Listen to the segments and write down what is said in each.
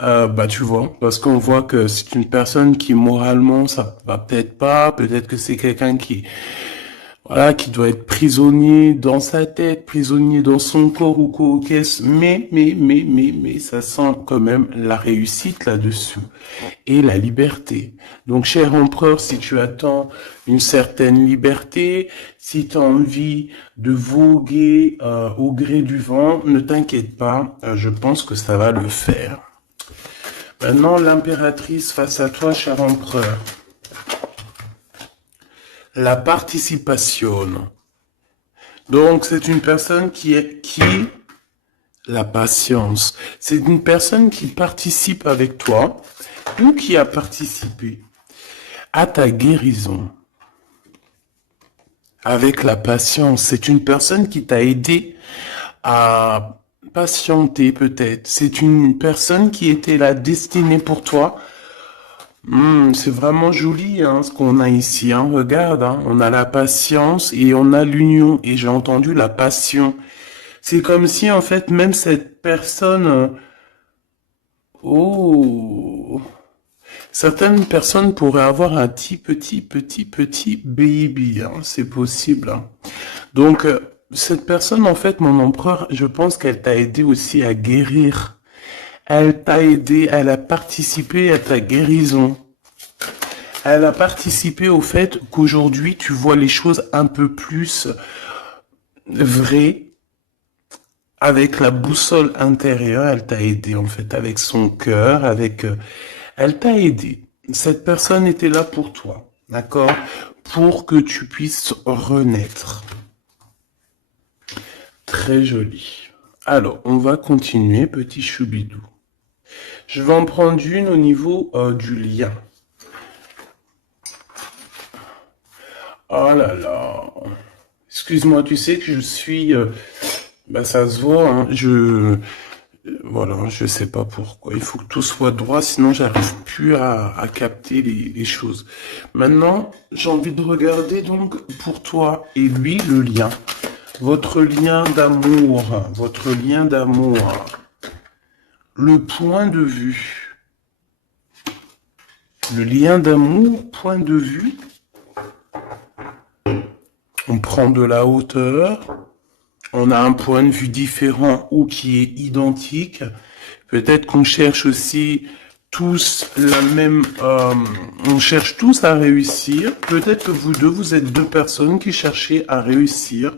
Bah tu vois, parce qu'on voit que c'est une personne qui moralement ça va peut-être pas, peut-être que c'est quelqu'un qui voilà, qui doit être prisonnier dans sa tête, prisonnier dans son corps ou quoi, qu'est-ce, mais, ça sent quand même la réussite là-dessus et la liberté. Donc, cher empereur, si tu attends une certaine liberté, si tu as envie de voguer au gré du vent, ne t'inquiète pas, je pense que ça va le faire. Maintenant, l'impératrice face à toi, cher empereur. La participation. Donc, c'est une personne qui la patience. C'est une personne qui participe avec toi ou qui a participé à ta guérison. Avec la patience, c'est une personne qui t'a aidé à patienter peut-être. C'est une personne qui était là destinée pour toi. C'est vraiment joli hein, ce qu'on a ici. Hein. Regarde, hein, on a la patience et on a l'union. Et j'ai entendu la passion. C'est comme si en fait même cette personne... oh, certaines personnes pourraient avoir un petit baby. Hein, c'est possible. Hein. Donc cette personne en fait, mon empereur, je pense qu'elle t'a aidé aussi à guérir. Elle t'a aidé, elle a participé à ta guérison. Elle a participé au fait qu'aujourd'hui tu vois les choses un peu plus vraies. Avec la boussole intérieure, elle t'a aidé en fait, avec son cœur, avec... elle t'a aidé. Cette personne était là pour toi, d'accord? Pour que tu puisses renaître. Très joli. Alors, on va continuer, petit choubidou. Je vais en prendre une au niveau du lien. Oh là là. Excuse-moi, tu sais que je suis... bah ça se voit, hein, voilà, je sais pas pourquoi. Il faut que tout soit droit, sinon j'arrive plus à capter les choses. Maintenant, j'ai envie de regarder donc pour toi et lui le lien. Votre lien d'amour, votre lien d'amour. Le point de vue. Le lien d'amour, point de vue. On prend de la hauteur. On a un point de vue différent ou qui est identique. Peut-être qu'on cherche aussi tous la même... on cherche tous à réussir. Peut-être que vous deux, vous êtes deux personnes qui cherchez à réussir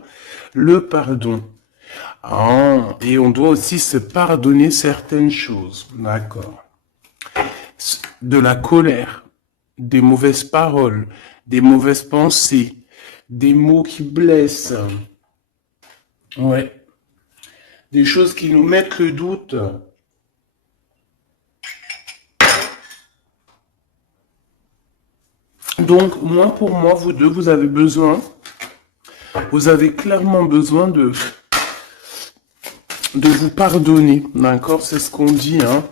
le pardon. Ah, et on doit aussi se pardonner certaines choses. D'accord. De la colère, des mauvaises paroles, des mauvaises pensées, des mots qui blessent. Ouais. Des choses qui nous mettent le doute. Donc, pour moi, vous deux, vous avez clairement besoin de vous pardonner. D'accord? C'est ce qu'on dit, hein.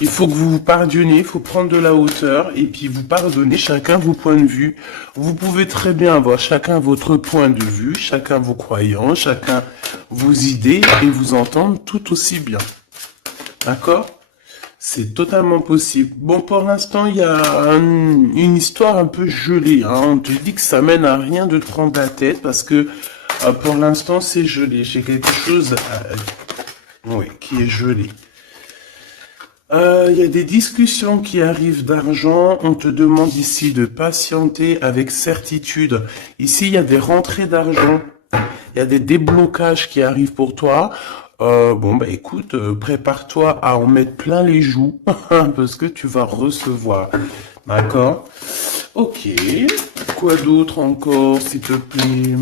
Il faut que vous vous pardonniez, il faut prendre de la hauteur et puis vous pardonnez chacun vos points de vue. Vous pouvez très bien avoir chacun votre point de vue, chacun vos croyances, chacun vos idées et vous entendre tout aussi bien. D'accord? C'est totalement possible. Bon, pour l'instant, il y a une histoire un peu gelée. Hein. On te dit que ça mène à rien de te prendre la tête parce que pour l'instant, c'est gelé. J'ai quelque chose oui, qui est gelé. Il y a des discussions qui arrivent d'argent. On te demande ici de patienter avec certitude. Ici, il y a des rentrées d'argent. Il y a des déblocages qui arrivent pour toi. Bon, bah écoute, prépare-toi à en mettre plein les joues parce que tu vas recevoir. D'accord? Ok. Quoi d'autre encore, s'il te plaît?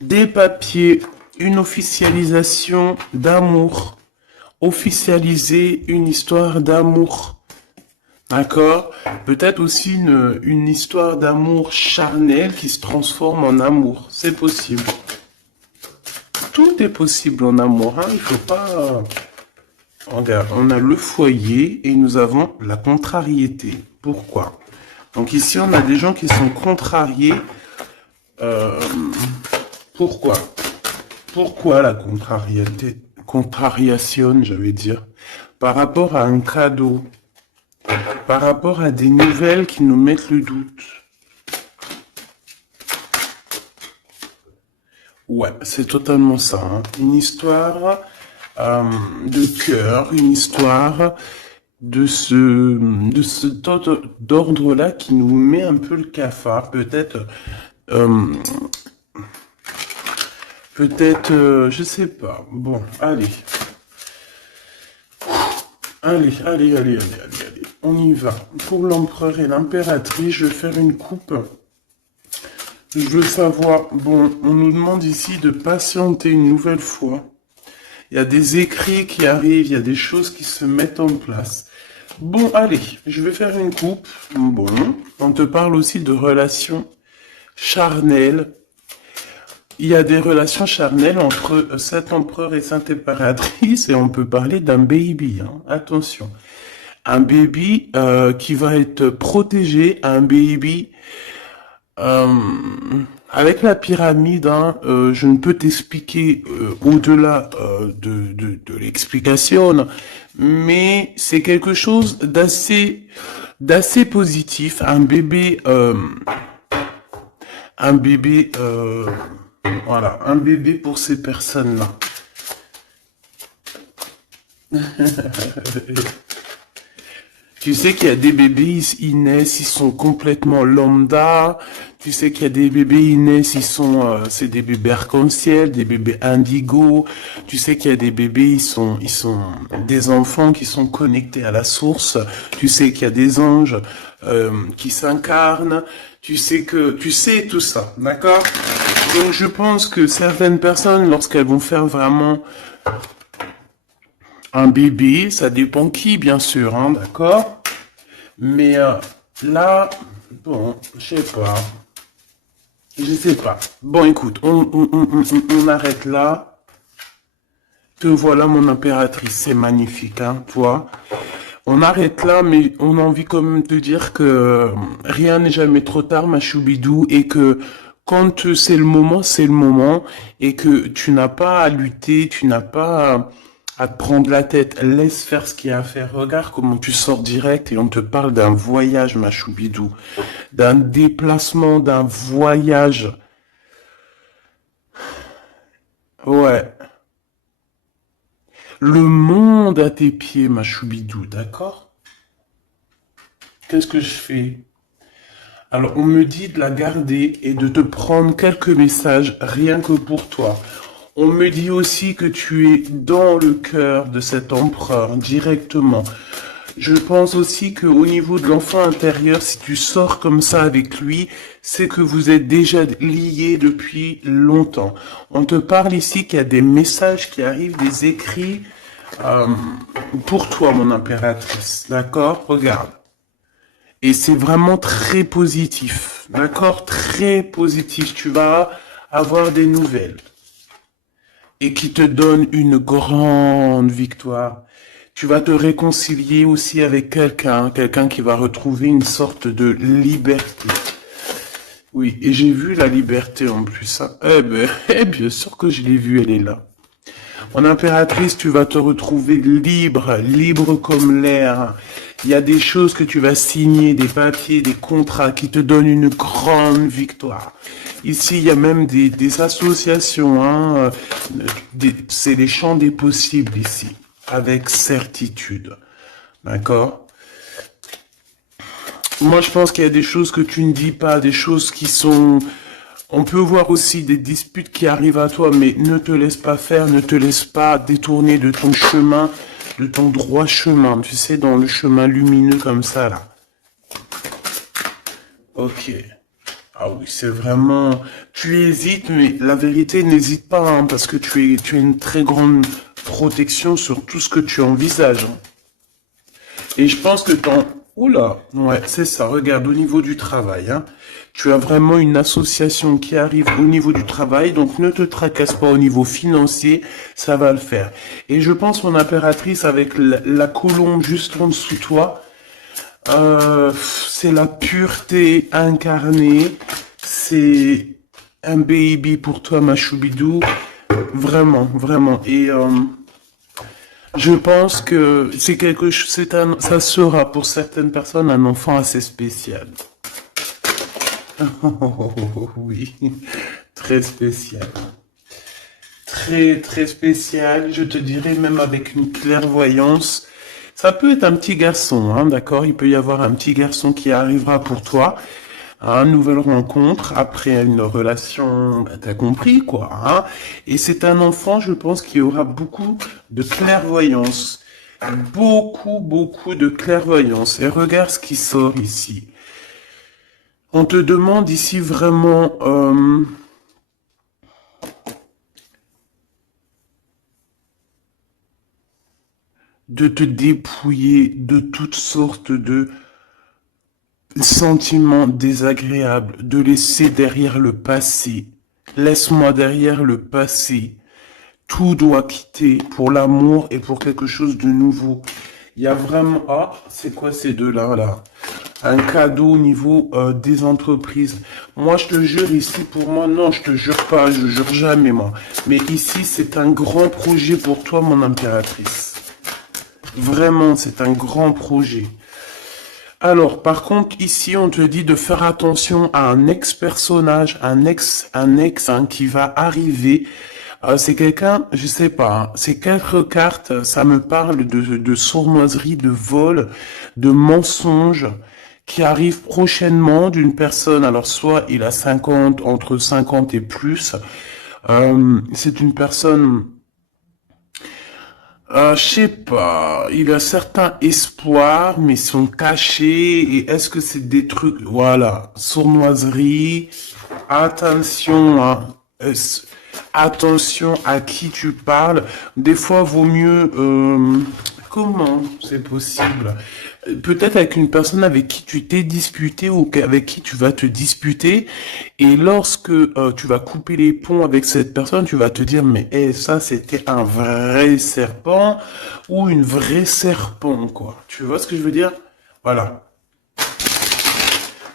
Des papiers, une officialisation d'amour. Officialiser une histoire d'amour. D'accord? Peut-être aussi une histoire d'amour charnel qui se transforme en amour. C'est possible. Tout est possible en amour. Hein? Il faut pas... Regarde, on a le foyer et nous avons la contrariété. Pourquoi? Donc ici, on a des gens qui sont contrariés Pourquoi? Pourquoi la contrariation, j'allais dire, par rapport à un cadeau, par rapport à des nouvelles qui nous mettent le doute? Ouais, c'est totalement ça, hein. Une histoire de cœur, une histoire de cet d'ordre-là qui nous met un peu le cafard, euh, je sais pas. Bon, allez, on y va. Pour l'empereur et l'impératrice, je vais faire une coupe. Je veux savoir, bon, on nous demande ici de patienter une nouvelle fois. Il y a des écrits qui arrivent, il y a des choses qui se mettent en place. Bon, allez, je vais faire une coupe. Bon, on te parle aussi de relations charnelles. Il y a des relations charnelles entre cet empereur et cette impératrice et on peut parler d'un baby, hein. Attention. Un baby qui va être protégé, un baby euh, avec la pyramide, hein, je ne peux t'expliquer au-delà de l'explication, mais c'est quelque chose d'assez positif. Un bébé, voilà, un bébé pour ces personnes-là. Tu sais qu'il y a des bébés, ils naissent, ils sont complètement lambda. Tu sais qu'il y a des bébés, ils naissent, c'est des bébés arc-en-ciel, des bébés indigo. Tu sais qu'il y a des bébés, ils sont des enfants qui sont connectés à la source. Tu sais qu'il y a des anges qui s'incarnent. Tu sais tout ça, d'accord? Donc je pense que certaines personnes, lorsqu'elles vont faire vraiment un bébé, ça dépend qui, bien sûr, hein, d'accord? Mais là, bon, je sais pas. Bon, écoute, on arrête là. Te voilà, mon impératrice, c'est magnifique, hein, toi. On arrête là, mais on a envie quand même de dire que rien n'est jamais trop tard, ma choubidou, et que quand c'est le moment, et que tu n'as pas à lutter, tu n'as pas à te prendre la tête. Laisse faire ce qu'il y a à faire. Regarde comment tu sors direct et on te parle d'un voyage, ma choubidou, d'un déplacement, d'un voyage. Ouais. Le monde à tes pieds, ma choubidou, d'accord? Qu'est-ce que je fais? Alors, on me dit de la garder et de te prendre quelques messages rien que pour toi. On me dit aussi que tu es dans le cœur de cet empereur directement. Je pense aussi qu'au niveau de l'enfant intérieur, si tu sors comme ça avec lui, c'est que vous êtes déjà liés depuis longtemps. On te parle ici qu'il y a des messages qui arrivent, des écrits pour toi, mon impératrice. D'accord? Regarde. Et c'est vraiment très positif. D'accord? Très positif. Tu vas avoir des nouvelles. Et qui te donne une grande victoire. Tu vas te réconcilier aussi avec quelqu'un qui va retrouver une sorte de liberté. Oui, et j'ai vu la liberté en plus, hein. Bien sûr que je l'ai vue, elle est là. Mon impératrice, tu vas te retrouver libre comme l'air. Il y a des choses que tu vas signer, des papiers, des contrats qui te donnent une grande victoire. Ici, il y a même des associations, hein. C'est les champs des possibles ici, avec certitude. D'accord? Moi, je pense qu'il y a des choses que tu ne dis pas, des choses qui sont... On peut voir aussi des disputes qui arrivent à toi, mais ne te laisse pas faire, ne te laisse pas détourner de ton chemin, de ton droit chemin, tu sais, dans le chemin lumineux comme ça, là. Ok. Ah oui, c'est vraiment... Tu hésites, mais la vérité, n'hésite pas, hein, parce que tu as une très grande protection sur tout ce que tu envisages, hein. Et je pense que ton... Oula, ouais, c'est ça, regarde, au niveau du travail, hein. Tu as vraiment une association qui arrive au niveau du travail, donc ne te tracasse pas au niveau financier, ça va le faire. Et je pense, mon impératrice, avec la colombe juste en dessous de toi, c'est la pureté incarnée, c'est un baby pour toi, ma choubidou. Vraiment, vraiment. Et je pense que c'est quelque chose, ça sera pour certaines personnes un enfant assez spécial. Oui, très spécial. Très, très spécial. Je te dirais même avec une clairvoyance. Ça peut être un petit garçon, hein, d'accord? Il peut y avoir un petit garçon qui arrivera pour toi à une nouvelle rencontre après une relation, bah, t'as compris quoi, hein? Et c'est un enfant, je pense, qui aura beaucoup de clairvoyance. Beaucoup, beaucoup de clairvoyance. Et regarde ce qui sort ici. On te demande ici vraiment de te dépouiller de toutes sortes de sentiments désagréables, de laisser derrière le passé. Laisse-moi derrière le passé. Tout doit quitter pour l'amour et pour quelque chose de nouveau. Il y a vraiment... Ah, c'est quoi ces deux-là, là? Un cadeau au niveau des entreprises. Moi, je te jure, ici, pour moi, non, je te jure pas, je jure jamais, moi. Mais ici, c'est un grand projet pour toi, mon impératrice. Vraiment, c'est un grand projet. Alors, par contre, ici, on te dit de faire attention à un ex-personnage, un ex hein, qui va arriver. C'est quelqu'un, je sais pas, hein, ces quatre cartes, ça me parle de sournoiserie, de vol, de mensonge qui arrive prochainement d'une personne. Alors, soit il a 50, entre 50 et plus. C'est une personne je sais pas, il a certains espoirs, mais sont cachés. Et est-ce que c'est des trucs, voilà, sournoiserie, attention, hein, attention à qui tu parles. Des fois, vaut mieux, comment c'est possible? Peut-être avec une personne avec qui tu t'es disputé ou avec qui tu vas te disputer. Et lorsque tu vas couper les ponts avec cette personne, tu vas te dire, mais ça, c'était un vrai serpent ou une vraie serpent, quoi. Tu vois ce que je veux dire? Voilà.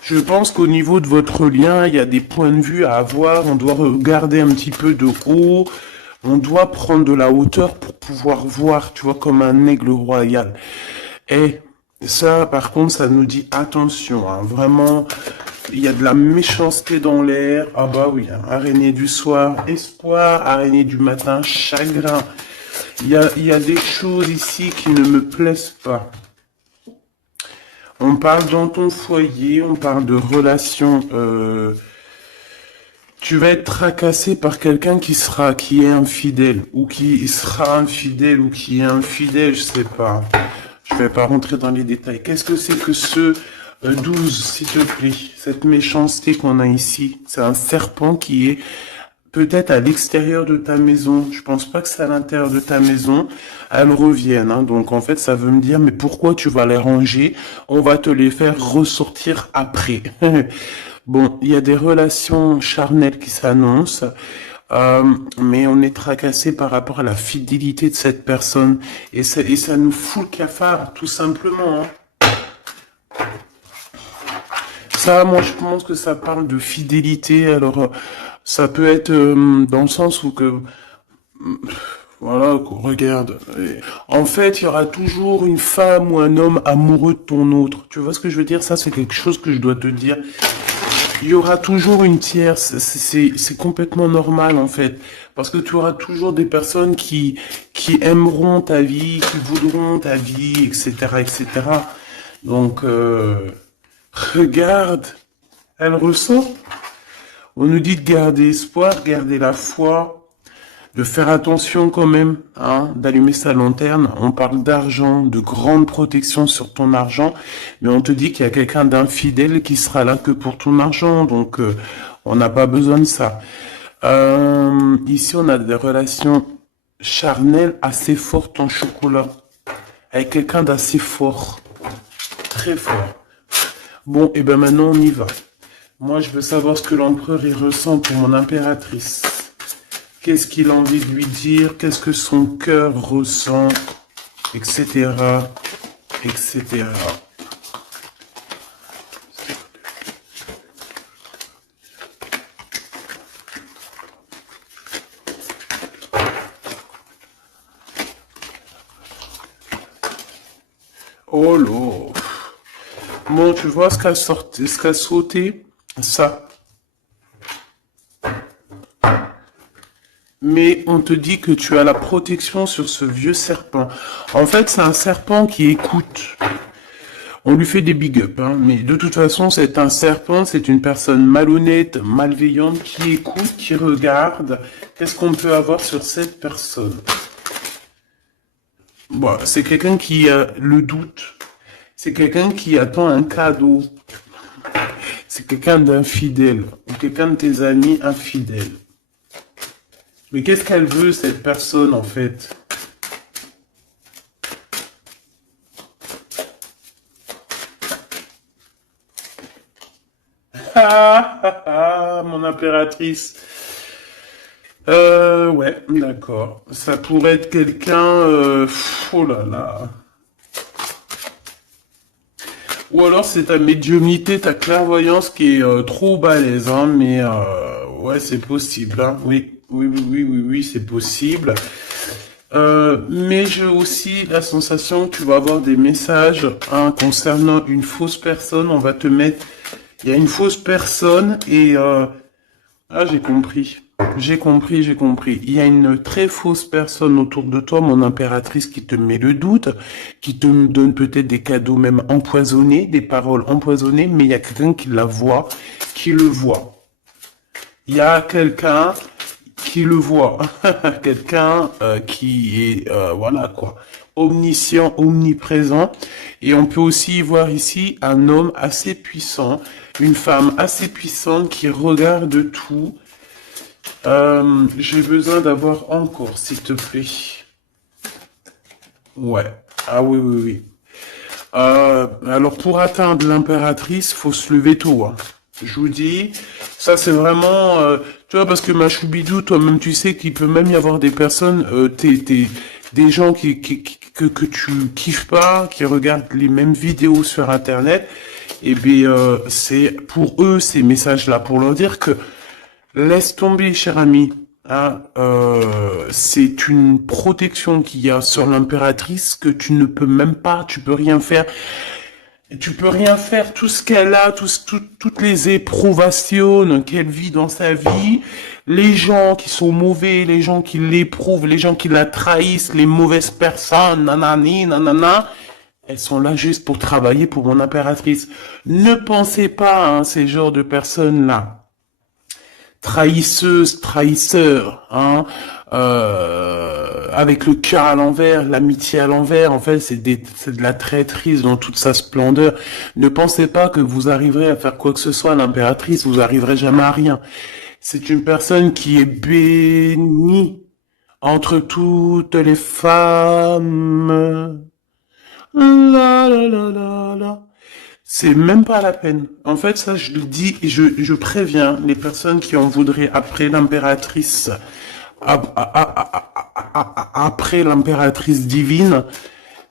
Je pense qu'au niveau de votre lien, il y a des points de vue à avoir. On doit regarder un petit peu de haut. On doit prendre de la hauteur pour pouvoir voir, tu vois, comme un aigle royal. Et ça, par contre, ça nous dit attention, hein, vraiment, il y a de la méchanceté dans l'air. Ah bah oui, hein, araignée du soir, espoir, araignée du matin, chagrin. Il y a des choses ici qui ne me plaisent pas. On parle dans ton foyer, on parle de relations. Tu vas être tracassé par quelqu'un qui est infidèle, ou qui sera infidèle, ou qui est infidèle, je sais pas. Je vais pas rentrer dans les détails. Qu'est-ce que c'est que ce 12, s'il te plaît? Cette méchanceté qu'on a ici. C'est un serpent qui est peut-être à l'extérieur de ta maison. Je pense pas que c'est à l'intérieur de ta maison. Elles reviennent, hein. Donc en fait, ça veut me dire, mais pourquoi tu vas les ranger? On va te les faire ressortir après. Bon, il y a des relations charnelles qui s'annoncent. Mais on est tracassé par rapport à la fidélité de cette personne. Et ça nous fout le cafard, tout simplement, hein. Ça, moi, je pense que ça parle de fidélité. Alors, ça peut être dans le sens où que, voilà, regarde. En fait, il y aura toujours une femme ou un homme amoureux de ton autre. Tu vois ce que je veux dire? Ça, c'est quelque chose que je dois te dire. Il y aura toujours une tierce, c'est complètement normal en fait, parce que tu auras toujours des personnes qui aimeront ta vie, qui voudront ta vie, etc., etc. Donc regarde, elle ressort. On nous dit de garder espoir, garder la foi, de faire attention quand même, hein, d'allumer sa lanterne. On parle d'argent, de grande protection sur ton argent, mais on te dit qu'il y a quelqu'un d'infidèle qui sera là que pour ton argent, donc on n'a pas besoin de ça. Ici, on a des relations charnelles assez fortes en chocolat, avec quelqu'un d'assez fort, très fort. Bon, et ben maintenant on y va. Moi, je veux savoir ce que l'empereur y ressent pour mon impératrice. Qu'est-ce qu'il a envie de lui dire, qu'est-ce que son cœur ressent, etc., etc. Oh là. Bon, tu vois ce qu'a sauté? Ça. Mais on te dit que tu as la protection sur ce vieux serpent. En fait, c'est un serpent qui écoute. On lui fait des big up, hein, mais de toute façon, c'est un serpent, c'est une personne malhonnête, malveillante, qui écoute, qui regarde. Qu'est-ce qu'on peut avoir sur cette personne? Bon, c'est quelqu'un qui a le doute. C'est quelqu'un qui attend un cadeau. C'est quelqu'un d'infidèle. Ou quelqu'un de tes amis infidèles. Mais qu'est-ce qu'elle veut, cette personne, en fait? Ah, ah, ah, mon impératrice. Ouais, d'accord. Ça pourrait être quelqu'un... oh là là. Ou alors c'est ta médiumnité, ta clairvoyance qui est trop balèze, hein, mais ouais, c'est possible, hein. Oui, oui, oui, oui, oui, oui, c'est possible. Mais j'ai aussi la sensation que tu vas avoir des messages, hein, concernant une fausse personne. On va te mettre... Il y a une fausse personne et... ah, j'ai compris. J'ai compris, j'ai compris. Il y a une très fausse personne autour de toi, mon impératrice, qui te met le doute, qui te donne peut-être des cadeaux même empoisonnés, des paroles empoisonnées, mais il y a quelqu'un qui la voit, qui le voit. Il y a quelqu'un qui le voit. Quelqu'un qui est, voilà quoi, omniscient, omniprésent. Et on peut aussi voir ici un homme assez puissant, une femme assez puissante qui regarde tout. J'ai besoin d'avoir encore, s'il te plaît. Ouais. Ah oui, oui, oui. Alors pour atteindre l'impératrice, faut se lever tôt, hein. Je vous dis, ça c'est vraiment, tu vois, parce que ma choubidou, toi-même tu sais qu'il peut même y avoir des personnes, des gens que tu kiffes pas, qui regardent les mêmes vidéos sur Internet, et bien c'est pour eux ces messages-là, pour leur dire que laisse tomber, cher ami. Hein, c'est une protection qu'il y a sur l'impératrice que tu ne peux même pas, tu peux rien faire. Tu peux rien faire, tout ce qu'elle a, toutes les éprouvations qu'elle vit dans sa vie, les gens qui sont mauvais, les gens qui l'éprouvent, les gens qui la trahissent, les mauvaises personnes, nanani, nanana, elles sont là juste pour travailler pour mon impératrice. Ne pensez pas, hein, ces genres de personnes-là, trahisseuses, trahisseurs, hein, avec le cœur à l'envers, l'amitié à l'envers, en fait, c'est de la traîtrise dans toute sa splendeur. Ne pensez pas que vous arriverez à faire quoi que ce soit à l'impératrice, vous arriverez jamais à rien. C'est une personne qui est bénie entre toutes les femmes. La la la la la. C'est même pas la peine. En fait, ça, je le dis et je préviens les personnes qui en voudraient après l'impératrice, après l'impératrice divine,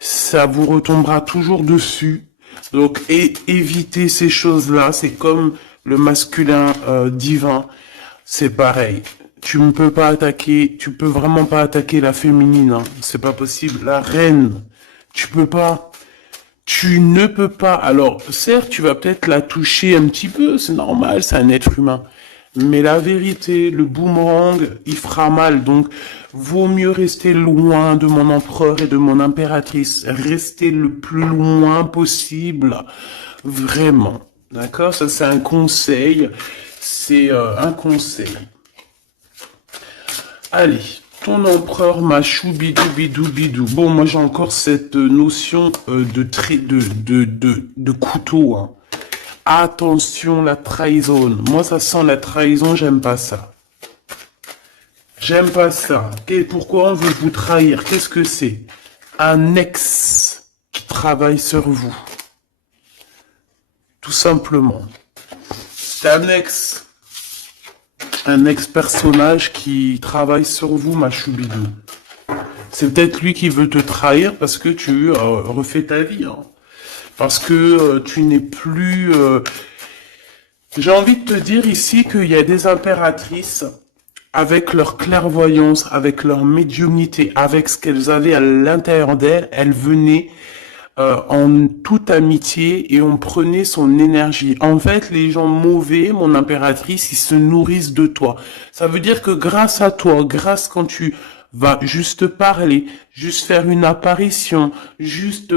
ça vous retombera toujours dessus. Donc, évitez ces choses-là. C'est comme le masculin divin. C'est pareil. Tu ne peux pas attaquer, tu peux vraiment pas attaquer la féminine, hein. C'est pas possible. La reine, tu peux pas. Tu ne peux pas. Alors, certes, tu vas peut-être la toucher un petit peu, c'est normal, c'est un être humain. Mais la vérité, le boomerang, il fera mal. Donc, vaut mieux rester loin de mon empereur et de mon impératrice. Rester le plus loin possible. Vraiment. D'accord? Ça, c'est un conseil. C'est un conseil. Allez. Ton empereur machou bidou bidou bidou. Bon, moi j'ai encore cette notion de couteau, hein. Attention, la trahison. Moi ça sent la trahison, j'aime pas ça. J'aime pas ça. Pourquoi on veut vous trahir? Qu'est-ce que c'est? Un ex qui travaille sur vous. Tout simplement. C'est un ex-personnage qui travaille sur vous, ma choubidou. C'est peut-être lui qui veut te trahir parce que tu refais ta vie, hein. Parce que tu n'es plus... J'ai envie de te dire ici qu'il y a des impératrices, avec leur clairvoyance, avec leur médiumnité, avec ce qu'elles avaient à l'intérieur d'elles, elles venaient en toute amitié et on prenait son énergie. En fait, les gens mauvais, mon impératrice, ils se nourrissent de toi. Ça veut dire que grâce à toi, grâce quand tu vas juste parler, juste faire une apparition, juste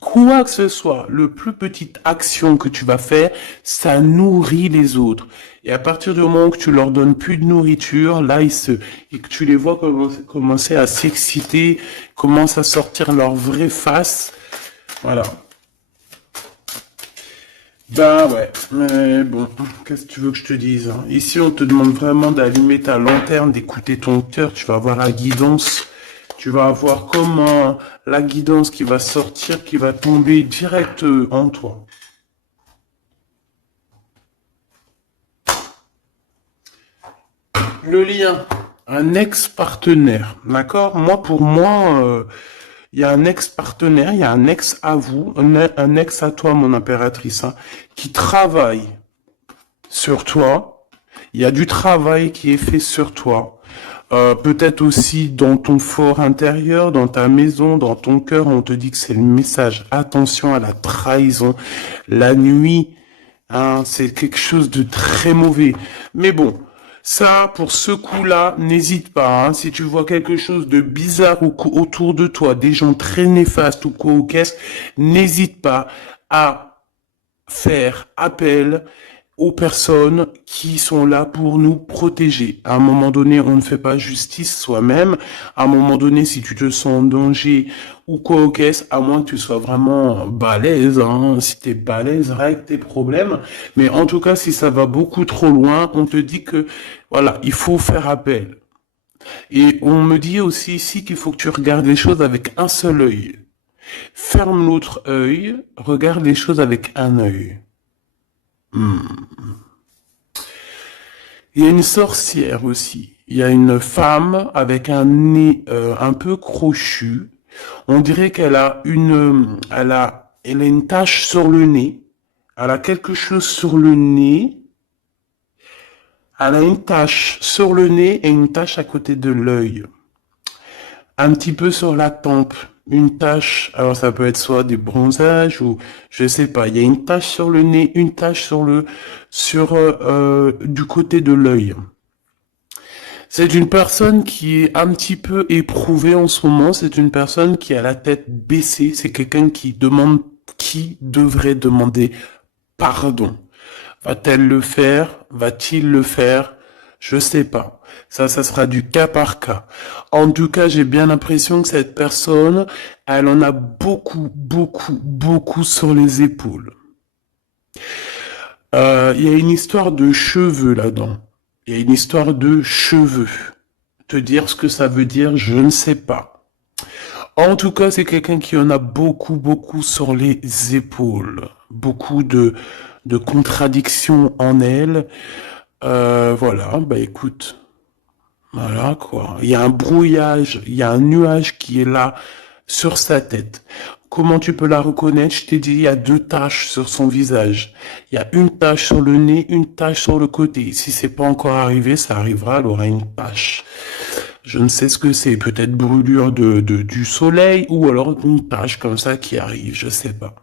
quoi que ce soit, le plus petite action que tu vas faire, ça nourrit les autres. Et à partir du moment que tu leur donnes plus de nourriture, là, et que tu les vois commencer à s'exciter, commencent à sortir leur vraie face. Voilà. Bah ouais, mais bon, qu'est-ce que tu veux que je te dise, hein? Ici, on te demande vraiment d'allumer ta lanterne, d'écouter ton cœur, tu vas avoir la guidance, tu vas avoir comment la guidance qui va sortir, qui va tomber direct en toi. Le lien, un ex-partenaire, d'accord? Moi, pour moi, il y a un ex-partenaire, il y a un ex à vous, un ex à toi, mon impératrice, hein, qui travaille sur toi. Il y a du travail qui est fait sur toi. Peut-être aussi dans ton fort intérieur, dans ta maison, dans ton cœur, on te dit que c'est le message. Attention à la trahison. La nuit, hein, c'est quelque chose de très mauvais. Mais bon, ça, pour ce coup-là, n'hésite pas. Hein, si tu vois quelque chose de bizarre autour de toi, des gens très néfastes ou quoi ou qu'est-ce, n'hésite pas à faire appel aux personnes qui sont là pour nous protéger. À un moment donné, on ne fait pas justice soi-même. À un moment donné, si tu te sens en danger ou quoi au caisse, à moins que tu sois vraiment balèze, hein, si t'es balèze, règle tes problèmes. Mais en tout cas, si ça va beaucoup trop loin, on te dit que, voilà, il faut faire appel. Et on me dit aussi ici qu'il faut que tu regardes les choses avec un seul œil. Ferme l'autre œil, regarde les choses avec un œil. Il y a une sorcière aussi. Il y a une femme avec un nez un peu crochu. On dirait elle a une tache sur le nez. Elle a quelque chose sur le nez. Elle a une tache sur le nez et une tache à côté de l'œil. Un petit peu sur la tempe. Une tache, alors ça peut être soit du bronzage ou je sais pas. Il y a une tache sur le nez, une tache du côté de l'œil. C'est une personne qui est un petit peu éprouvée en ce moment. C'est une personne qui a la tête baissée. C'est quelqu'un qui devrait demander pardon. Va-t-elle le faire? Va-t-il le faire? Je sais pas. Ça sera du cas par cas. En tout cas, j'ai bien l'impression que cette personne, elle en a beaucoup, beaucoup, beaucoup sur les épaules. Il y a une histoire de cheveux là-dedans. Il y a une histoire de cheveux. Te dire ce que ça veut dire, je ne sais pas. En tout cas, c'est quelqu'un qui en a beaucoup, beaucoup sur les épaules. Beaucoup de contradictions en elle. Voilà, bah écoute, voilà quoi. Il y a un brouillage, il y a un nuage qui est là sur sa tête. Comment tu peux la reconnaître? Je t'ai dit, il y a deux taches sur son visage. Il y a une tache sur le nez, une tache sur le côté. Si c'est pas encore arrivé, ça arrivera, elle aura une tache. Je ne sais ce que c'est, peut-être brûlure du soleil ou alors une tache comme ça qui arrive, je sais pas.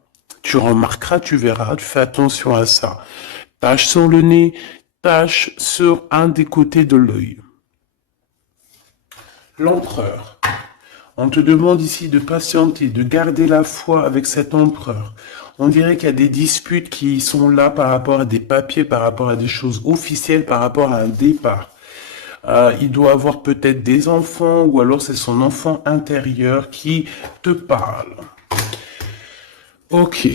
Tu remarqueras, tu verras, tu fais attention à ça. Tache sur le nez, tache sur un des côtés de l'œil. L'empereur. On te demande ici de patienter, de garder la foi avec cet empereur. On dirait qu'il y a des disputes qui sont là par rapport à des papiers, par rapport à des choses officielles, par rapport à un départ. Il doit avoir peut-être des enfants ou alors c'est son enfant intérieur qui te parle. Ok.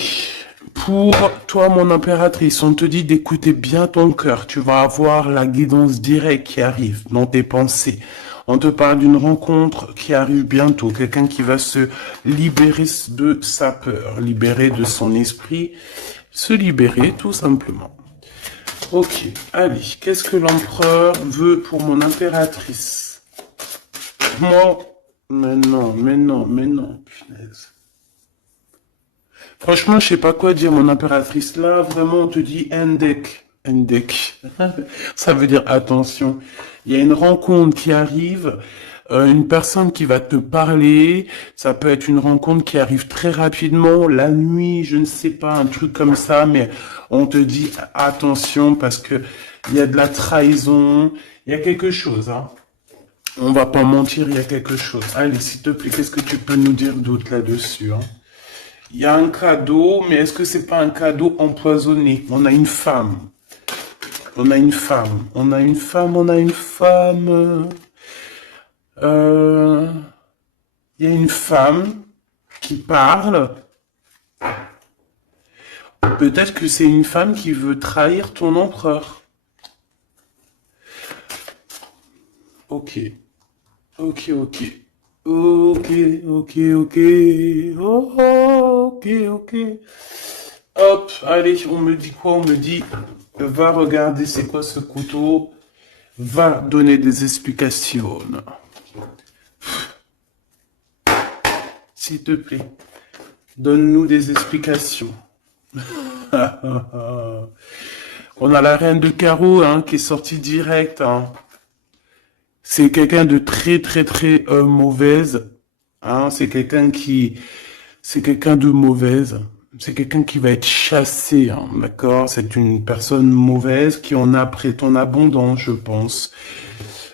Pour toi, mon impératrice, on te dit d'écouter bien ton cœur. Tu vas avoir la guidance directe qui arrive dans tes pensées. On te parle d'une rencontre qui arrive bientôt. Quelqu'un qui va se libérer de sa peur, libérer de son esprit, se libérer tout simplement. Ok, allez, qu'est-ce que l'empereur veut pour mon impératrice? Moi, mais non, punaise. Franchement, je sais pas quoi dire, mon impératrice. Là, vraiment, on te dit Endek. Endek. Ça veut dire attention. Il y a une rencontre qui arrive. une personne qui va te parler, ça peut être une rencontre qui arrive très rapidement, la nuit, je ne sais pas, un truc comme ça, mais on te dit attention parce que il y a de la trahison, il y a quelque chose, hein. On va pas mentir, il y a quelque chose. Allez, s'il te plaît, qu'est-ce que tu peux nous dire d'autre là-dessus, hein? Il y a un cadeau, mais est-ce que c'est pas un cadeau empoisonné? On a une femme. On a une femme. On a une femme, on a une femme. Euh, Il y a une femme qui parle. Peut-être que c'est une femme qui veut trahir ton empereur. Ok. Ok, ok. Ok, ok, ok. Oh, ok, ok. Hop, allez, on me dit quoi? On me dit, va regarder c'est quoi ce couteau. Va donner des explications. S'il te plaît, donne-nous des explications. On a la reine de carreau hein, qui est sortie direct. Hein. C'est quelqu'un de très très très mauvaise. Hein. C'est quelqu'un de mauvaise. C'est quelqu'un qui va être chassé, hein, d'accord? C'est une personne mauvaise qui en a après ton abondance, je pense.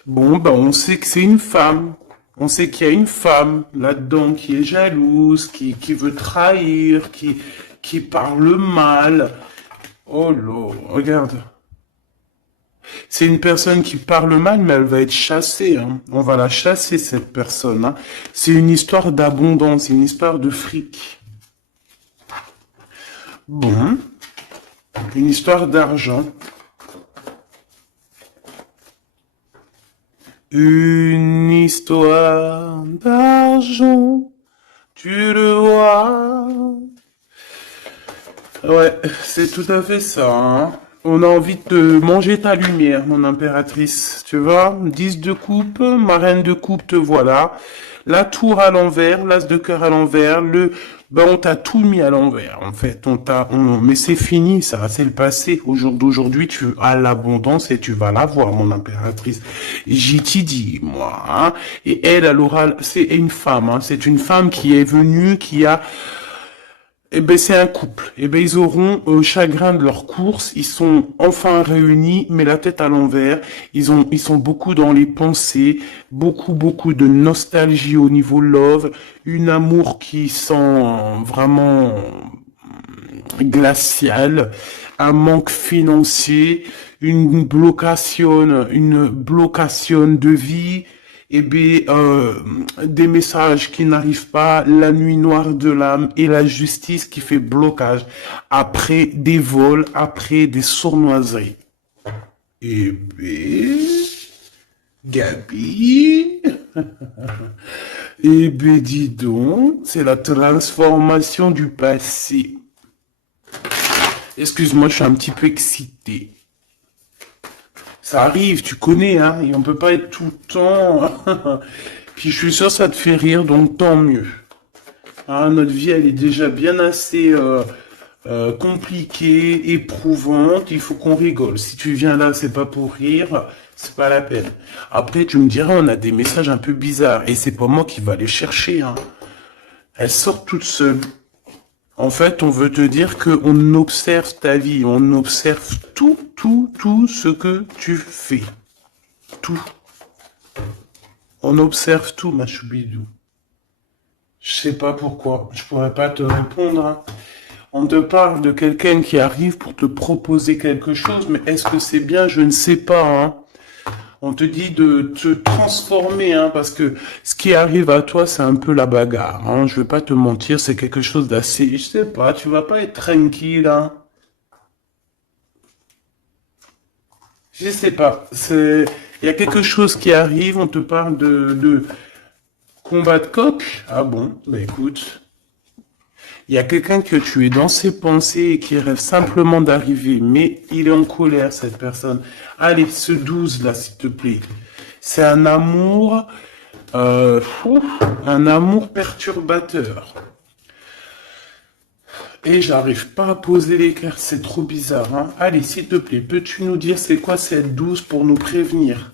Bon, ben on sait que c'est une femme. On sait qu'il y a une femme là-dedans qui est jalouse, qui veut trahir, qui parle mal. Oh là, regarde. C'est une personne qui parle mal, mais elle va être chassée. Hein. On va la chasser, cette personne. Hein. C'est une histoire d'abondance, une histoire de fric. Bon, une histoire d'argent. Une histoire d'argent, tu le vois. Ouais, c'est tout à fait ça. Hein. On a envie de manger ta lumière, mon impératrice. Tu vois, 10 de coupe, ma reine de coupe, te voilà. La tour à l'envers, l'as de cœur à l'envers, on t'a tout mis à l'envers, en fait. Mais c'est fini, ça, c'est le passé. Au jour d'aujourd'hui, tu as l'abondance et tu vas l'avoir, mon impératrice. J'y t'y dis, moi, hein. Et elle aura, c'est une femme, hein. C'est une femme qui est venue, qui a, eh ben, c'est un couple. Eh ben, ils auront chagrin de leur course. Ils sont enfin réunis, mais la tête à l'envers. Ils sont beaucoup dans les pensées, beaucoup de nostalgie au niveau love, une amour qui sent vraiment glacial, un manque financier, une blocation de vie, et bien, des messages qui n'arrivent pas, la nuit noire de l'âme et la justice qui fait blocage après des vols, après des sournoiseries. Et bien, Gabi, et bien dis donc, c'est la transformation du passé. Excuse-moi, je suis un petit peu excité. Ça arrive, tu connais, hein, et on peut pas être tout le temps. Puis je suis sûr que ça te fait rire, donc tant mieux. Hein, notre vie, elle est déjà bien assez compliquée, éprouvante. Il faut qu'on rigole. Si tu viens là, c'est pas pour rire, c'est pas la peine. Après, tu me diras, on a des messages un peu bizarres, et c'est pas moi qui va les chercher. Hein. Elles sortent toutes seules. En fait, on veut te dire qu'on observe ta vie, on observe tout ce que tu fais. Tout. On observe tout, ma choubidou. Je sais pas pourquoi, je pourrais pas te répondre. Hein. On te parle de quelqu'un qui arrive pour te proposer quelque chose, mais est-ce que c'est bien? Je ne sais pas. Hein. On te dit de te transformer, hein, parce que ce qui arrive à toi, c'est un peu la bagarre. Hein. Je vais pas te mentir, c'est quelque chose d'assez... Je sais pas, tu vas pas être tranquille. Hein. Je sais pas. Il y a quelque chose qui arrive, on te parle de combat de coq. Ah bon, bah écoute. Il y a quelqu'un que tu es dans ses pensées et qui rêve simplement d'arriver, mais il est en colère, cette personne. Allez, ce 12 là, s'il te plaît. C'est un amour perturbateur. Et j'arrive pas à poser les cartes, c'est trop bizarre. Hein. Allez, s'il te plaît, peux-tu nous dire c'est quoi cette 12 pour nous prévenir?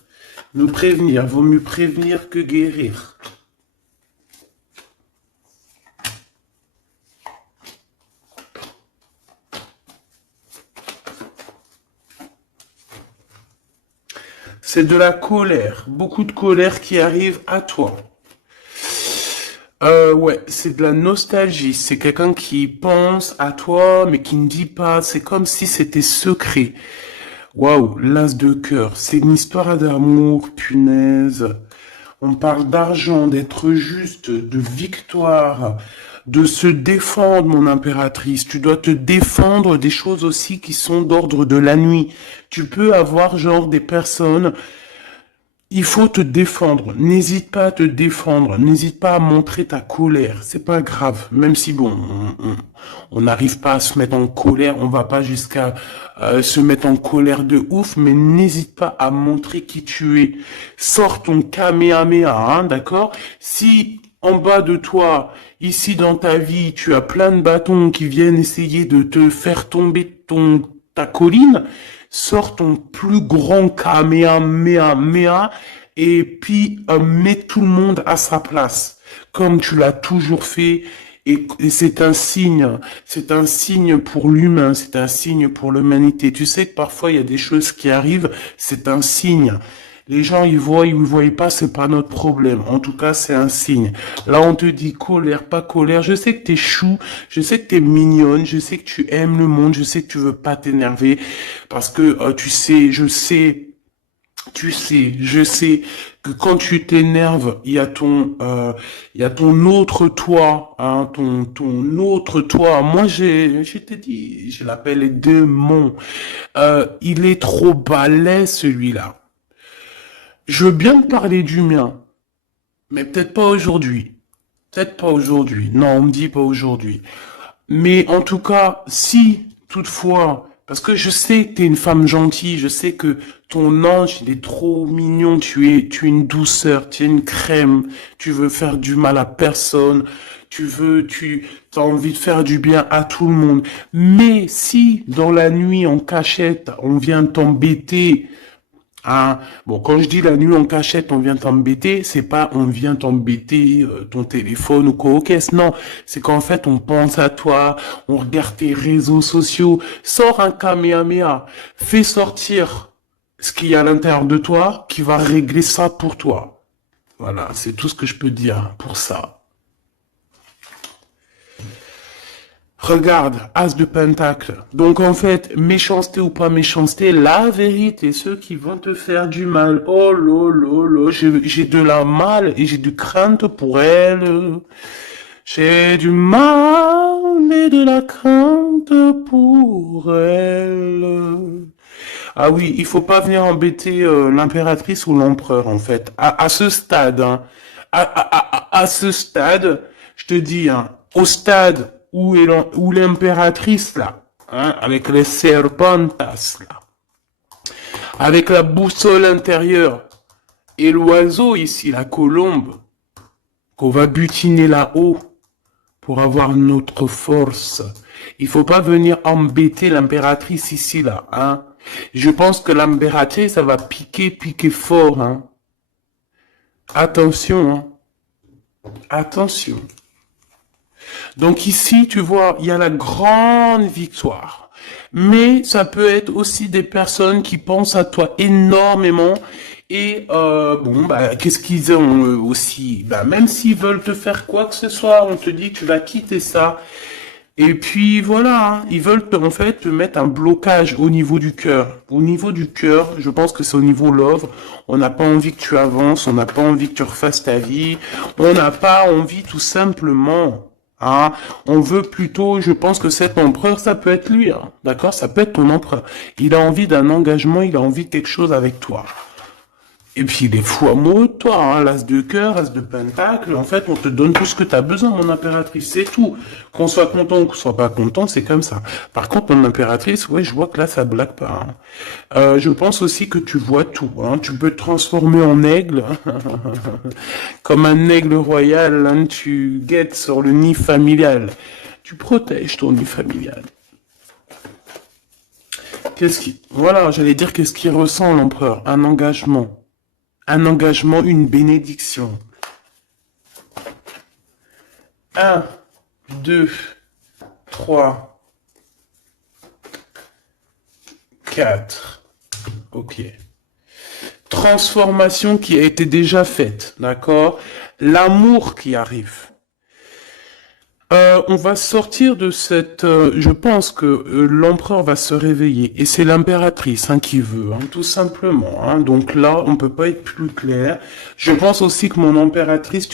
Nous prévenir, vaut mieux prévenir que guérir. C'est de la colère, beaucoup de colère qui arrive à toi. Ouais, c'est de la nostalgie. C'est quelqu'un qui pense à toi, mais qui ne dit pas. C'est comme si c'était secret. Waouh, l'as de cœur. C'est une histoire d'amour, punaise. On parle d'argent, d'être juste, de victoire, de se défendre, mon impératrice. Tu dois te défendre des choses aussi qui sont d'ordre de la nuit. Tu peux avoir genre des personnes. Il faut te défendre. N'hésite pas à te défendre. N'hésite pas à montrer ta colère. C'est pas grave. Même si bon, on n'arrive pas à se mettre en colère, on va pas jusqu'à se mettre en colère de ouf, mais n'hésite pas à montrer qui tu es. Sors ton Kamehameha, hein, d'accord? Si en bas de toi, ici dans ta vie, tu as plein de bâtons qui viennent essayer de te faire tomber ta colline, sors ton plus grand Kamehameha et puis mets tout le monde à sa place, comme tu l'as toujours fait. Et c'est un signe pour l'humain, c'est un signe pour l'humanité. Tu sais que parfois il y a des choses qui arrivent, c'est un signe. Les gens, ils voient, ils ne voient pas, c'est pas notre problème. En tout cas, c'est un signe. Là, on te dit colère, pas colère. Je sais que t'es chou, je sais que t'es mignonne, je sais que tu aimes le monde, je sais que tu veux pas t'énerver. Parce que, je sais que quand tu t'énerves, il y a ton autre toi, hein, ton autre toi. Moi, je t'ai dit, je l'appelle les démons. Il est trop balèze, celui-là. Je veux bien te parler du mien, mais peut-être pas aujourd'hui. Peut-être pas aujourd'hui. Non, on me dit pas aujourd'hui. Mais en tout cas, si toutefois, parce que je sais que t'es une femme gentille, je sais que ton ange, il est trop mignon, tu es une douceur, tu es une crème, tu veux faire du mal à personne, tu as envie de faire du bien à tout le monde. Mais si, dans la nuit, en cachette, on vient t'embêter, ah, bon, quand je dis la nuit en cachette, on vient t'embêter, c'est pas on vient t'embêter ton téléphone ou quoi aux caisses, non. C'est qu'en fait, on pense à toi, on regarde tes réseaux sociaux, sors un Kamehameha, fais sortir ce qu'il y a à l'intérieur de toi qui va régler ça pour toi. Voilà, c'est tout ce que je peux dire pour ça. Regarde, As de Pentacle. Donc en fait, méchanceté ou pas méchanceté, la vérité, ceux qui vont te faire du mal, oh lolo, j'ai de la mal et j'ai du crainte pour elle. J'ai du mal et de la crainte pour elle. Ah oui, il faut pas venir embêter l'impératrice ou l'empereur en fait. À ce stade, hein, à ce stade, je te dis, hein, au stade où l'impératrice là, hein, avec les serpentas là, avec la boussole intérieure et l'oiseau ici, la colombe, qu'on va butiner là-haut pour avoir notre force. Il faut pas venir embêter l'impératrice ici là, hein. Je pense que l'impératrice, ça va piquer fort, hein. Attention, hein. Attention. Donc ici, tu vois, il y a la grande victoire. Mais ça peut être aussi des personnes qui pensent à toi énormément. Et bon, bah, qu'est-ce qu'ils ont aussi? Bah, même s'ils veulent te faire quoi que ce soit, on te dit que tu vas quitter ça. Et puis voilà, hein, ils veulent en fait te mettre un blocage au niveau du cœur. Au niveau du cœur, je pense que c'est au niveau love. On n'a pas envie que tu avances, on n'a pas envie que tu refasses ta vie, on n'a pas envie tout simplement. Hein, on veut plutôt, je pense que cet empereur, ça peut être lui, hein, d'accord? Ça peut être ton empereur. Il a envie d'un engagement, il a envie de quelque chose avec toi. Et puis il est fou amoureux de toi, hein, l'as de cœur, as de pentacle, en fait on te donne tout ce que tu as besoin, mon impératrice, c'est tout. Qu'on soit content ou qu'on soit pas content, c'est comme ça. Par contre, mon impératrice, ouais, je vois que là ça blague pas. Hein. Je pense aussi que tu vois tout, hein. Tu peux te transformer en aigle, comme un aigle royal, hein, tu guettes sur le nid familial. Tu protèges ton nid familial. Voilà, j'allais dire qu'est-ce qu'il ressent l'empereur? Un engagement. un engagement, une bénédiction. 1, 2, 3, 4. Ok. Transformation qui a été déjà faite, d'accord? L'amour qui arrive. On va sortir de cette... je pense que l'empereur va se réveiller. Et c'est l'impératrice qui veut, tout simplement. Donc là, on peut pas être plus clair. Je pense aussi que mon impératrice,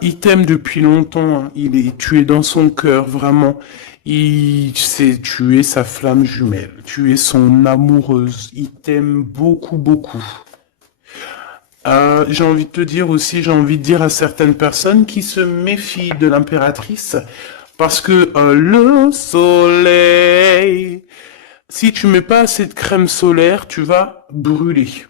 il t'aime depuis longtemps. Tu es dans son cœur, vraiment. Tu es sa flamme jumelle. Tu es son amoureuse. Il t'aime beaucoup, beaucoup. J'ai envie de te dire aussi, j'ai envie de dire à certaines personnes qui se méfient de l'impératrice, parce que le soleil, si tu mets pas assez de crème solaire, tu vas brûler.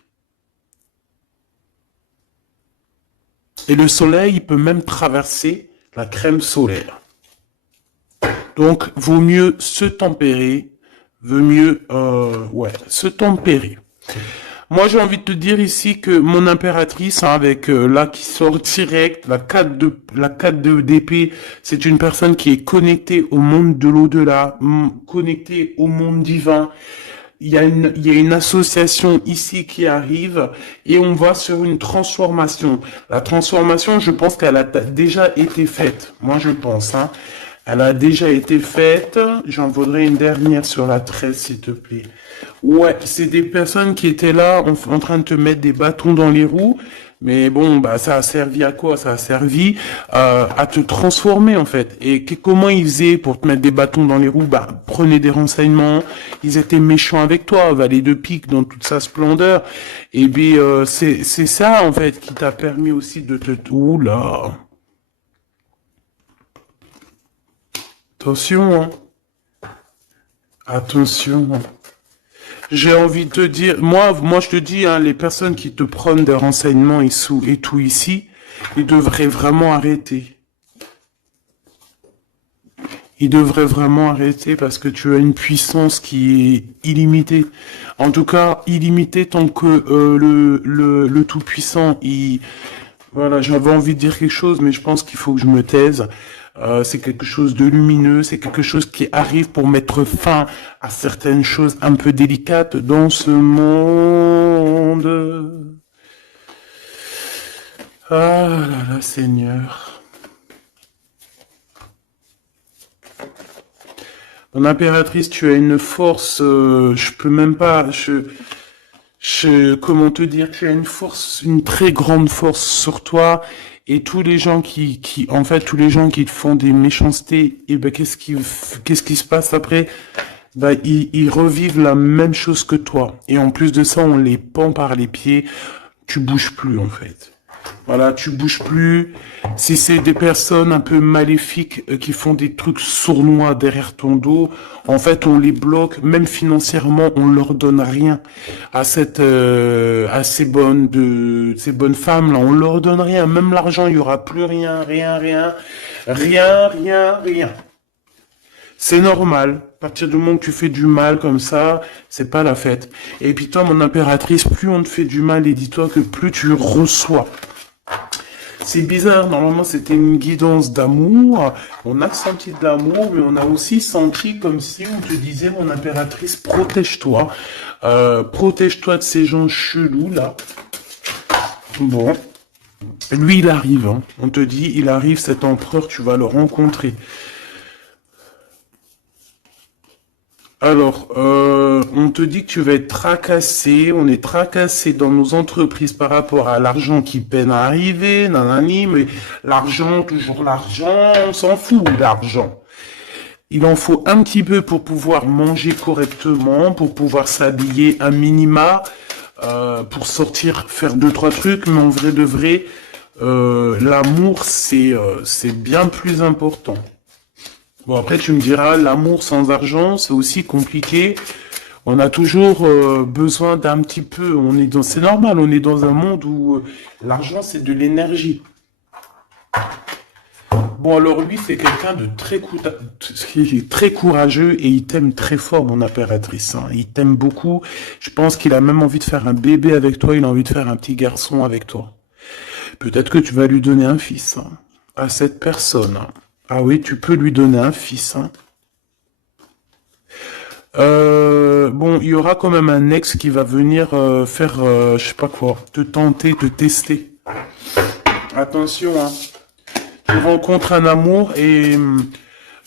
Et le soleil, il peut même traverser la crème solaire. Donc, vaut mieux se tempérer, se tempérer. Moi, j'ai envie de te dire ici que mon impératrice, avec là qui sort direct, la 4 d'épée, c'est une personne qui est connectée au monde de l'au-delà, connectée au monde divin. Il y a une association ici qui arrive et on va sur une transformation. La transformation, je pense qu'elle a déjà été faite. Moi, je pense, Elle a déjà été faite. J'en voudrais une dernière sur la 13, s'il te plaît. Ouais, c'est des personnes qui étaient là en train de te mettre des bâtons dans les roues. Mais bon, ça a servi à quoi? Ça a servi à te transformer, en fait. Et comment ils faisaient pour te mettre des bâtons dans les roues? Prenez des renseignements. Ils étaient méchants avec toi, valet de pique dans toute sa splendeur. Et puis, c'est ça, en fait, qui t'a permis aussi de te... Oula. Attention, Attention. J'ai envie de te dire, moi je te dis, les personnes qui te prennent des renseignements et tout ici, ils devraient vraiment arrêter. Ils devraient vraiment arrêter parce que tu as une puissance qui est illimitée. En tout cas, illimitée tant que le Tout-Puissant, Voilà, j'avais envie de dire quelque chose, mais je pense qu'il faut que je me taise. C'est quelque chose de lumineux, c'est quelque chose qui arrive pour mettre fin à certaines choses un peu délicates dans ce monde. Ah là là, Seigneur. Mon impératrice, tu as une force, je peux même pas, comment te dire, tu as une force, une très grande force sur toi. Et tous les gens tous les gens qui te font des méchancetés, qu'est-ce qui se passe après? Ils revivent la même chose que toi. Et en plus de ça, on les pend par les pieds. Tu bouges plus, en fait. Voilà, tu bouges plus. Si c'est des personnes un peu maléfiques qui font des trucs sournois derrière ton dos, en fait, on les bloque, même financièrement, on leur donne rien à ces bonnes femmes là, on leur donne rien, même l'argent, il y aura plus rien. C'est normal. À partir du moment que tu fais du mal comme ça, c'est pas la fête. Et puis toi, mon impératrice, plus on te fait du mal, et dis-toi que plus tu reçois. C'est bizarre, normalement c'était une guidance d'amour, on a senti de l'amour, mais on a aussi senti comme si on te disait, mon impératrice, protège-toi, protège-toi de ces gens chelous là. Bon, lui il arrive, on te dit, il arrive, cet empereur, tu vas le rencontrer. Alors, on te dit que tu vas être tracassé, on est tracassé dans nos entreprises par rapport à l'argent qui peine à arriver, nanani, mais l'argent, toujours l'argent, on s'en fout d'argent. Il en faut un petit peu pour pouvoir manger correctement, pour pouvoir s'habiller un minima, pour sortir, faire 2-3 trucs, mais en vrai de vrai, l'amour, c'est bien plus important. Bon, après, tu me diras, l'amour sans argent, c'est aussi compliqué. On a toujours besoin d'un petit peu. C'est normal, on est dans un monde où l'argent, c'est de l'énergie. Bon, alors lui, c'est quelqu'un de très courageux et il t'aime très fort, mon impératrice. Hein. Il t'aime beaucoup. Je pense qu'il a même envie de faire un bébé avec toi. Il a envie de faire un petit garçon avec toi. Peut-être que tu vas lui donner un fils hein, à cette personne. Hein. Ah oui, tu peux lui donner un fils. Hein. Bon, il y aura quand même un ex qui va venir faire, je sais pas quoi, te tenter, te tester. Attention, hein. Tu rencontres un amour et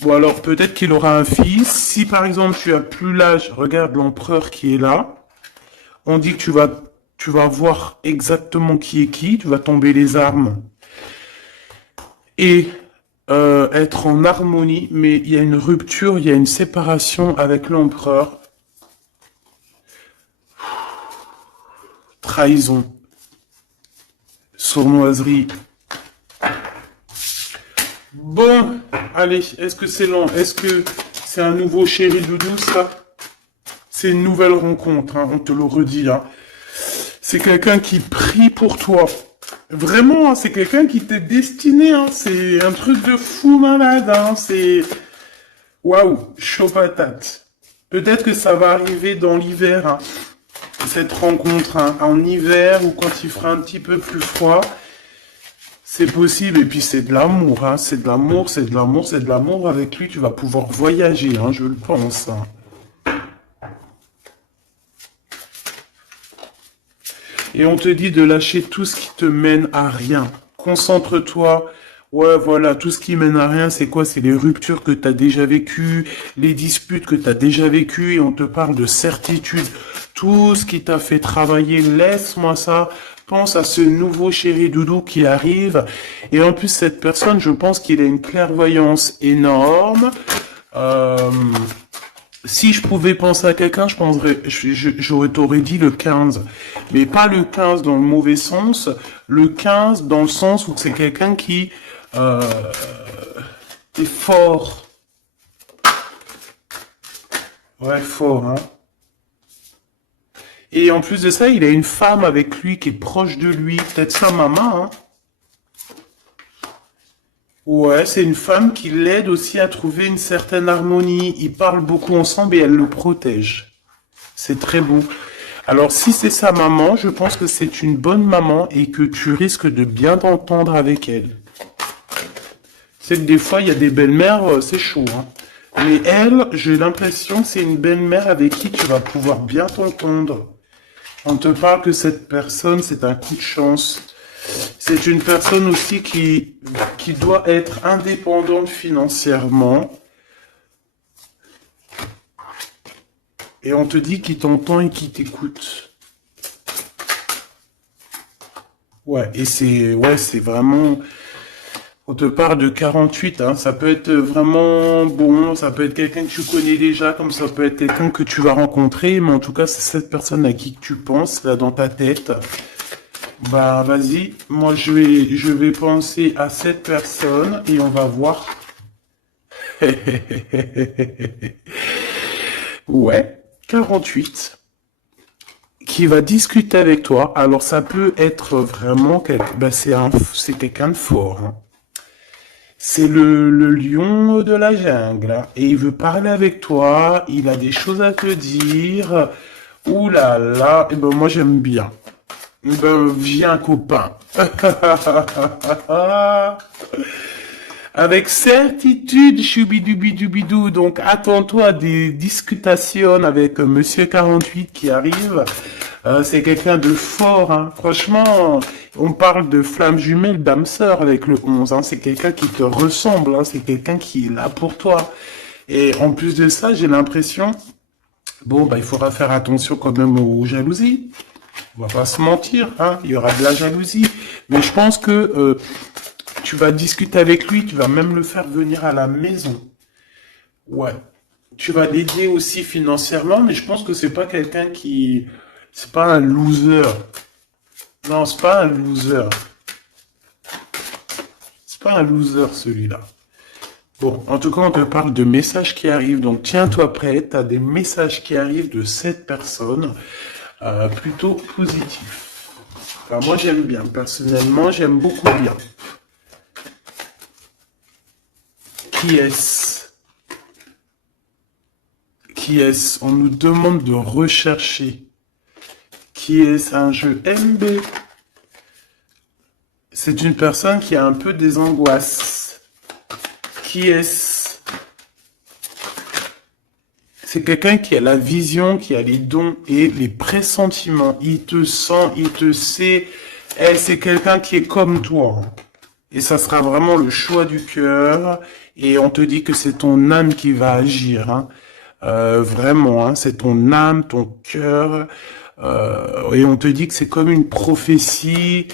bon alors peut-être qu'il aura un fils. Si par exemple tu as plus l'âge, regarde l'empereur qui est là. On dit que tu vas voir exactement qui est qui. Tu vas tomber les armes et être en harmonie. Mais il y a une rupture, il y a une séparation avec l'empereur. Trahison, sournoiserie. Bon, allez, est-ce que c'est long? Est-ce que c'est un nouveau chéri doudou, ça? C'est une nouvelle rencontre, hein, on te le redit. Hein. C'est quelqu'un qui prie pour toi. Vraiment, hein, c'est quelqu'un qui t'est destiné. Hein. C'est un truc de fou malade. Hein. C'est... Waouh, chaud patate. Peut-être que ça va arriver dans l'hiver, hein, cette rencontre, hein, en hiver ou quand il fera un petit peu plus froid. C'est possible, et puis c'est de l'amour, hein. C'est de l'amour, c'est de l'amour, c'est de l'amour. Avec lui, tu vas pouvoir voyager, hein, je le pense. Hein. Et on te dit de lâcher tout ce qui te mène à rien. Concentre-toi. Ouais, voilà, tout ce qui mène à rien, c'est quoi? C'est les ruptures que tu as déjà vécues, les disputes que tu as déjà vécues, et on te parle de certitude. Tout ce qui t'a fait travailler, laisse-moi ça. Pense à ce nouveau chéri doudou qui arrive. Et en plus, cette personne, je pense qu'il a une clairvoyance énorme. Si je pouvais penser à quelqu'un, j'aurais dit le 15. Mais pas le 15 dans le mauvais sens. Le 15 dans le sens où c'est quelqu'un qui est fort. Ouais, fort, hein. Et en plus de ça, il a une femme avec lui qui est proche de lui. Peut-être sa maman, hein. Ouais, c'est une femme qui l'aide aussi à trouver une certaine harmonie. Ils parlent beaucoup ensemble et elle le protège. C'est très beau. Alors, si c'est sa maman, je pense que c'est une bonne maman et que tu risques de bien t'entendre avec elle. C'est que des fois, il y a des belles-mères, c'est chaud, hein. Mais elle, j'ai l'impression que c'est une belle-mère avec qui tu vas pouvoir bien t'entendre. On te parle que cette personne, c'est un coup de chance. C'est une personne aussi qui doit être indépendante financièrement. Et on te dit qu'il t'entend et qu'il t'écoute. Ouais, et c'est vraiment... On te parle de 48, hein. Ça peut être vraiment bon, ça peut être quelqu'un que tu connais déjà, comme ça peut être quelqu'un que tu vas rencontrer, mais en tout cas, c'est cette personne à qui tu penses, là, dans ta tête. Bah, vas-y, moi, je vais penser à cette personne et on va voir. Ouais, 48, qui va discuter avec toi. Alors, ça peut être vraiment, c'est quelqu'un de fort, hein. C'est le lion de la jungle, hein. Et il veut parler avec toi, il a des choses à te dire. Ouh là là, et ben moi j'aime bien. Ben viens copain. Avec certitude, choubidoubidoubidou. Donc attends-toi à des discutations avec Monsieur 48 qui arrive. C'est quelqu'un de fort, hein. Franchement, on parle de flamme jumelle, d'âme sœur avec le 11. Hein. C'est quelqu'un qui te ressemble, hein. C'est quelqu'un qui est là pour toi. Et en plus de ça, j'ai l'impression, bon, bah, il faudra faire attention quand même aux jalousies. On va pas se mentir, hein. Il y aura de la jalousie. Mais je pense que tu vas discuter avec lui, tu vas même le faire venir à la maison. Ouais. Tu vas l'aider aussi financièrement, mais je pense que c'est pas quelqu'un qui... C'est pas un loser. Non, c'est pas un loser. C'est pas un loser, celui-là. Bon, en tout cas, on te parle de messages qui arrivent. Donc, tiens-toi prêt. Tu as des messages qui arrivent de cette personne plutôt positifs. Enfin, moi, j'aime bien. Personnellement, j'aime beaucoup bien. Qui est-ce? Qui est-ce? On nous demande de rechercher. Qui est-ce? Un jeu MB. C'est une personne qui a un peu des angoisses. Qui est-ce? C'est quelqu'un qui a la vision, qui a les dons et les pressentiments. Il te sent, il te sait. Et c'est quelqu'un qui est comme toi. Et ça sera vraiment le choix du cœur. Et on te dit que c'est ton âme qui va agir. Hein. Vraiment, hein, c'est ton âme, ton cœur. Et on te dit que c'est comme une prophétie.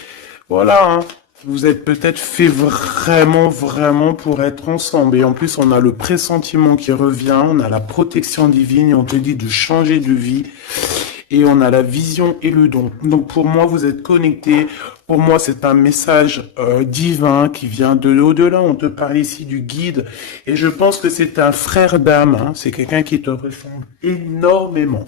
Voilà, hein. Vous êtes peut-être fait vraiment, vraiment pour être ensemble. Et en plus, on a le pressentiment qui revient, on a la protection divine et on te dit de changer de vie. Et on a la vision et le don. Donc pour moi, vous êtes connectés. Pour moi, c'est un message divin qui vient de l'au-delà. On te parle ici du guide. Et je pense que c'est un frère d'âme. Hein. C'est quelqu'un qui te ressemble énormément.